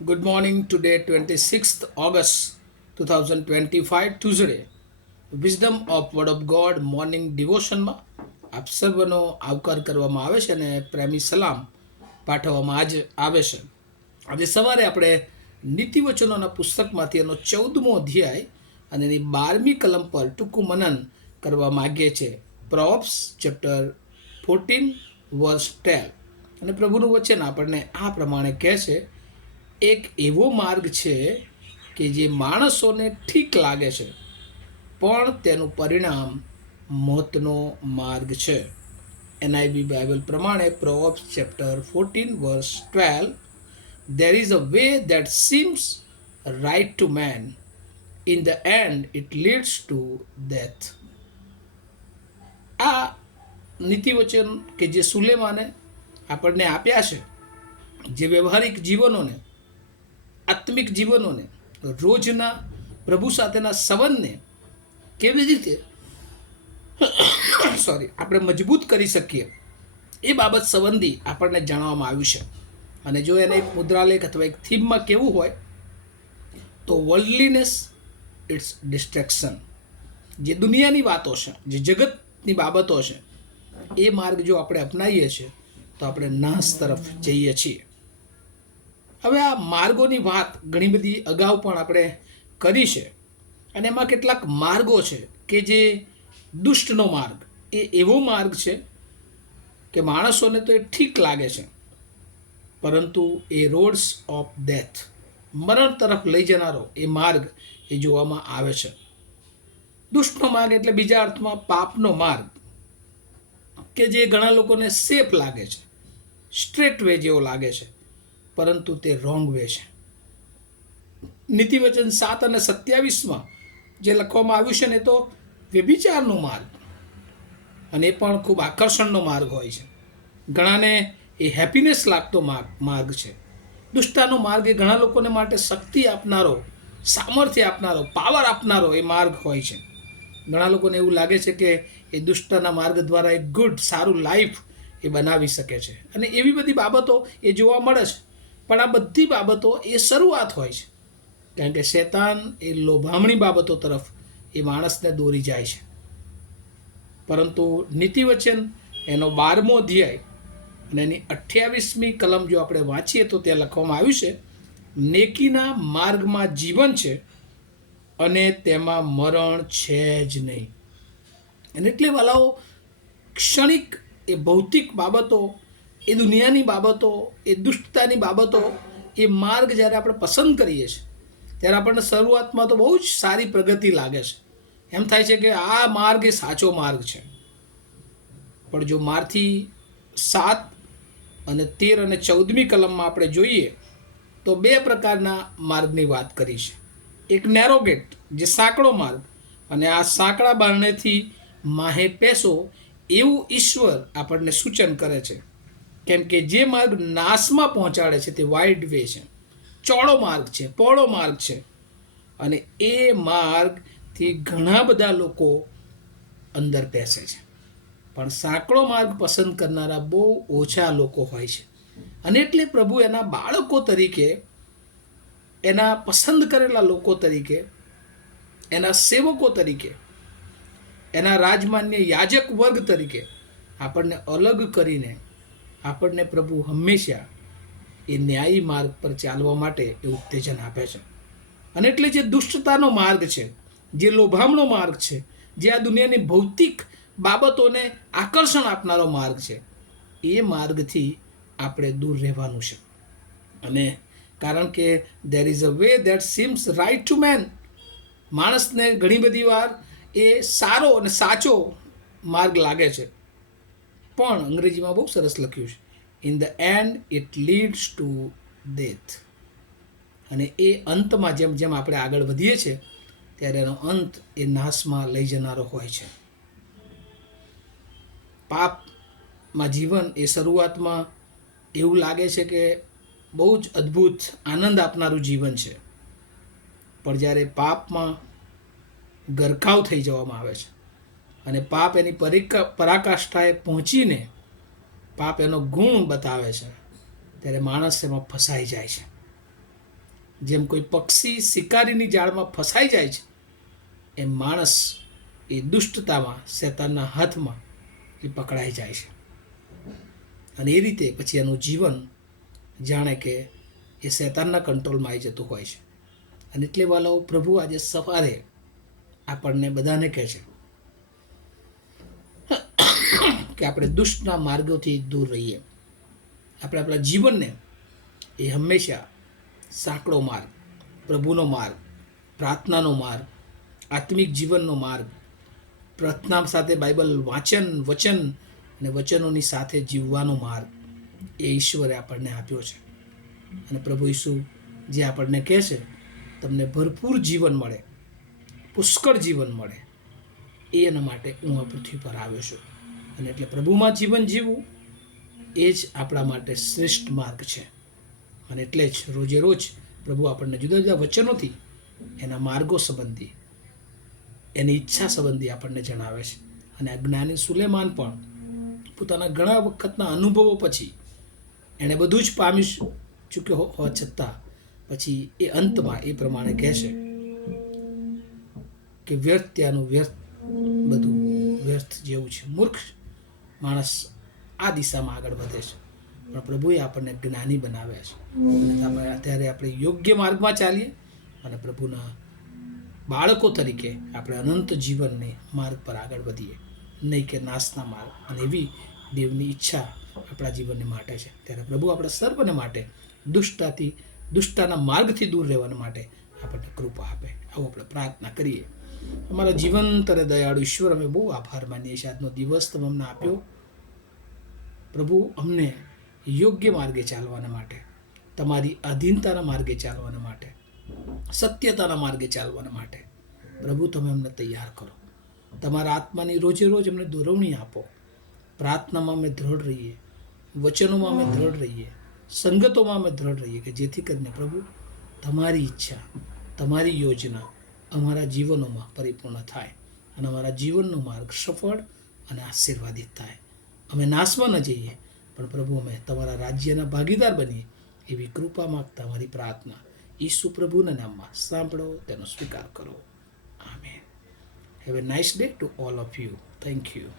Good morning. Today, 26th August 2025, Tuesday. Wisdom of Word of God morning ડિવોશનમાં આપ સર્વનો આવકાર કરવામાં આવે છે અને પ્રેમી સલામ પાઠવવામાં આવે છે. આજે સવારે આપણે નીતિવચનોના પુસ્તકમાંથી એનો 14મો અધ્યાય અને એની 12મી કલમ પર ટૂંકું મનન કરવા માગીએ છીએ. Probes chapter 14 વર્સ 12. અને પ્રભુનું વચન આપણને આ પ્રમાણે કહે છે, એક એવો માર્ગ છે કે જે માણસોને ઠીક લાગે છે, પણ તેનું પરિણામ મોતનો માર્ગ છે. એનઆઈવી બાઇબલ પ્રમાણે પ્રોવ્સ chapter 14 વર્સ 12, there is a way that seems right to man, in the end it leads to death. આ નીતિવચન કે જે સુલેમાને આપણને આપ્યા છે, જે વ્યવહારિક જીવનોને, આત્મિક જીવનોને, રોજના પ્રભુ સાથેના સંબંધને કેવી રીતે આપણે મજબૂત કરી શકીએ એ બાબત સંબંધી આપણને જણાવવામાં આવ્યું છે. અને જો એને એક મુદ્રાલેખ અથવા એક થીમમાં કેવું હોય તો વર્લ્ડલીનેસ ઇટ્સ ડિસ્ટ્રેક્શન. જે દુનિયાની વાતો છે, જે જગતની બાબતો છે, એ માર્ગ જો આપણે અપનાવીએ છીએ તો આપણે નાશ તરફ જઈએ છીએ. હવે આ માર્ગોની વાત ઘણી બધી અગાઉ પણ આપણે કરી છે અને એમાં કેટલાક માર્ગો છે કે જે દુષ્ટનો માર્ગ, એ એવો માર્ગ છે કે માણસોને તો એ ઠીક લાગે છે, પરંતુ એ રોડ્સ ઓફ ડેથ, મરણ તરફ લઈ જનારો એ માર્ગ એ જોવામાં આવે છે. દુષ્ટનો માર્ગ એટલે બીજા અર્થમાં પાપનો માર્ગ, કે જે ઘણા લોકોને સેફ લાગે છે, સ્ટ્રેટ વે જેવો લાગે છે, પરંતુ તે રોંગ વે છે. નીતિવચન 7 અને 27માં જે લખવામાં આવ્યું છે ને, તો વ્યભિચારનો માર્ગ, અને એ પણ ખૂબ આકર્ષણનો માર્ગ હોય છે. ઘણાને એ હેપીનેસ લાગતો માર્ગ છે. દુષ્ટતાનો માર્ગ એ ઘણા લોકોને માટે શક્તિ આપનારો, સામર્થ્ય આપનારો, પાવર આપનારો એ માર્ગ હોય છે. ઘણા લોકોને એવું લાગે છે કે એ દુષ્ટતાના માર્ગ દ્વારા એક ગુડ, સારું લાઈફ એ બનાવી શકે છે, અને એવી બધી બાબતો એ જોવા મળે છે. પણ આ બધી બાબતો એ શરૂઆત હોય છે, કારણ કે શૈતાન એ લોભામણી બાબતો તરફ એ માણસને દોરી જાય છે. પરંતુ નીતિવચન એનો 12મો અધ્યાય અને એની 28મી કલમ જો આપણે વાંચીએ તો ત્યાં લખવામાં આવ્યું છે, નેકીના માર્ગમાં જીવન છે અને તેમાં મરણ છે જ નહીં. અને એટલે વાલાઓ, ક્ષણિક એ ભૌતિક બાબતો, એ દુનિયાની બાબતો, એ દુષ્ટતાની બાબતો, એ માર્ગ જ્યારે આપણે પસંદ કરીએ છીએ ત્યારે આપણને શરૂઆતમાં તો બહુ જ સારી પ્રગતિ લાગે છે. એમ થાય છે કે આ માર્ગ એ સાચો માર્ગ છે. પણ જો માર્થી 7 અને 13 અને 14મી કલમમાં આપણે જોઈએ તો 2 પ્રકારના માર્ગની વાત કરી છે. એક નેરો ગેટ, જે સાંકડો માર્ગ, અને આ સાંકડા બારણેથી માહે પેસો એવું ઈશ્વર આપણને સૂચન કરે છે. કેમ કે જે માર્ગ નાશમાં પહોંચાડે છે તે વાઇડ વે છે, ચોડો માર્ગ છે, પહોળો માર્ગ છે, અને એ માર્ગથી ઘણા બધા લોકો અંદર બેસે છે. પણ સાંકડો માર્ગ પસંદ કરનારા બહુ ઓછા લોકો હોય છે. અને એટલે પ્રભુ એના બાળકો તરીકે, એના પસંદ કરેલા લોકો તરીકે, એના સેવકો તરીકે, એના રાજમાન્ય યાજક વર્ગ તરીકે આપણને અલગ કરીને આપણને પ્રભુ હંમેશા એ ન્યાયી માર્ગ પર ચાલવા માટે એ ઉત્તેજન આપે છે. અને એટલે જે દુષ્ટતાનો માર્ગ છે, જે લોભામણો માર્ગ છે, જે આ દુનિયાની ભૌતિક બાબતોને આકર્ષણ આપનારો માર્ગ છે, એ માર્ગથી આપણે દૂર રહેવાનું છે. અને કારણ કે there is a way that seems right to man. માણસને ઘણી બધી વાર એ સારો અને સાચો માર્ગ લાગે છે, પણ અંગ્રેજીમાં બહુ સરસ લખ્યું છે, in the and it leads two death. અને એ અંતમાં જેમ જેમ આપણે આગળ વધીએ છીએ ત્યારે એનો અંત એ નાશમાં લઈ જનારો હોય છે. પાપમાં જીવન એ શરૂઆતમાં એવું લાગે છે કે બહુ જ અદ્ભુત, આનંદ આપનારું જીવન છે, પણ જ્યારે પાપમાં ગરકાવ થઈ જવામાં આવે છે અને પાપ એની પરાકાષ્ઠાએ પહોંચીને પાપ એનો ગુણ બતાવે છે, ત્યારે માણસ એમાં ફસાઈ જાય છે. જેમ કોઈ પક્ષી શિકારીની જાળમાં ફસાઈ જાય છે એમ માણસ એ દુષ્ટતામાં શેતાનના હાથમાં એ પકડાઈ જાય છે અને એ રીતે પછી એનું જીવન જાણે કે એ શેતાનના કંટ્રોલમાં આવી જતું હોય છે. અને એટલે વાલાઓ, પ્રભુ આજે સવારે આપણને બધાને કહે છે કે આપણે દુષ્ટના માર્ગોથી દૂર રહીએ. આપણે આપણા જીવનને એ હંમેશા સાંકડો માર્ગ, પ્રભુનો માર્ગ, પ્રાર્થનાનો માર્ગ, આત્મિક જીવનનો માર્ગ, પ્રાર્થના સાથે બાઇબલ વાંચન, વચન અને વચનોની સાથે જીવવાનો માર્ગ એ ઈશ્વરે આપણને આપ્યો છે. અને પ્રભુ ઈસુ જે આપણને કહે છે તમને ભરપૂર જીવન મળે, પુષ્કળ જીવન મળે, એ એના માટે હું આ પૃથ્વી પર આવ્યો છું. અને એટલે પ્રભુમાં જીવન જીવવું એ જ આપણા માટે શ્રેષ્ઠ માર્ગ છે. અને એટલે જ રોજે રોજ પ્રભુ આપણને જુદા જુદા વચનોથી એના માર્ગો સંબંધી, એની ઈચ્છા સંબંધી આપણને જણાવે છે. અને આ જ્ઞાની સુલેમાન પણ પોતાના ઘણા વખતના અનુભવો પછી એણે બધું જ પામી ચૂક્યો હોવા છતાં પછી એ અંતમાં એ પ્રમાણે કહેશે કે વ્યર્થ ત્યાંનું વ્યર્થ, બધું વ્યર્થ જેવું છે. મૂર્ખ માણસ આ દિશામાં આગળ વધે છે, પણ પ્રભુએ આપણને જ્ઞાની બનાવ્યા છે. અને અત્યારે આપણે યોગ્ય માર્ગમાં ચાલીએ અને પ્રભુના બાળકો તરીકે આપણે અનંત જીવનને માર્ગ પર આગળ વધીએ, નહીં કે નાશના માર્ગ. અને એવી દેવની ઈચ્છા આપણા જીવનને માટે છે. ત્યારે પ્રભુ આપણા સર્વને માટે દુષ્ટતાના માર્ગથી દૂર રહેવાના માટે આપણને કૃપા આપે. આવું આપણે પ્રાર્થના કરીએ. અમારા જીવંત અને દયાળુ ઈશ્વર, અમે બહુ આભાર માનીએ છીએ આજનો દિવસ તમે અમને આપ્યો. પ્રભુ, અમને યોગ્ય માર્ગે ચાલવાના માટે, તમારી અધીનતાના માર્ગે ચાલવાના માટે, સત્યતાના માર્ગે ચાલવાના માટે પ્રભુ તમે અમને તૈયાર કરો. તમારા આત્માની રોજે રોજ અમને દોરવણી આપો. પ્રાર્થનામાં અમે દ્રઢ રહીએ, વચનોમાં અમે દ્રઢ રહીએ, સંગતોમાં અમે દ્રઢ રહીએ, કે જેથી કરીને પ્રભુ તમારી ઈચ્છા, તમારી યોજના અમારા જીવનોમાં પરિપૂર્ણ થાય અને અમારા જીવનનો માર્ગ સફળ અને આશીર્વાદિત થાય. અમે નાશમાં ન જઈએ, પણ પ્રભુ અમે તમારા રાજ્યના ભાગીદાર બનીએ એવી કૃપા માગતા અમારી પ્રાર્થના ઈસુ પ્રભુના નામમાં સાંભળો, તેનો સ્વીકાર કરો. Amen. Have a nice day to all of you. Thank you.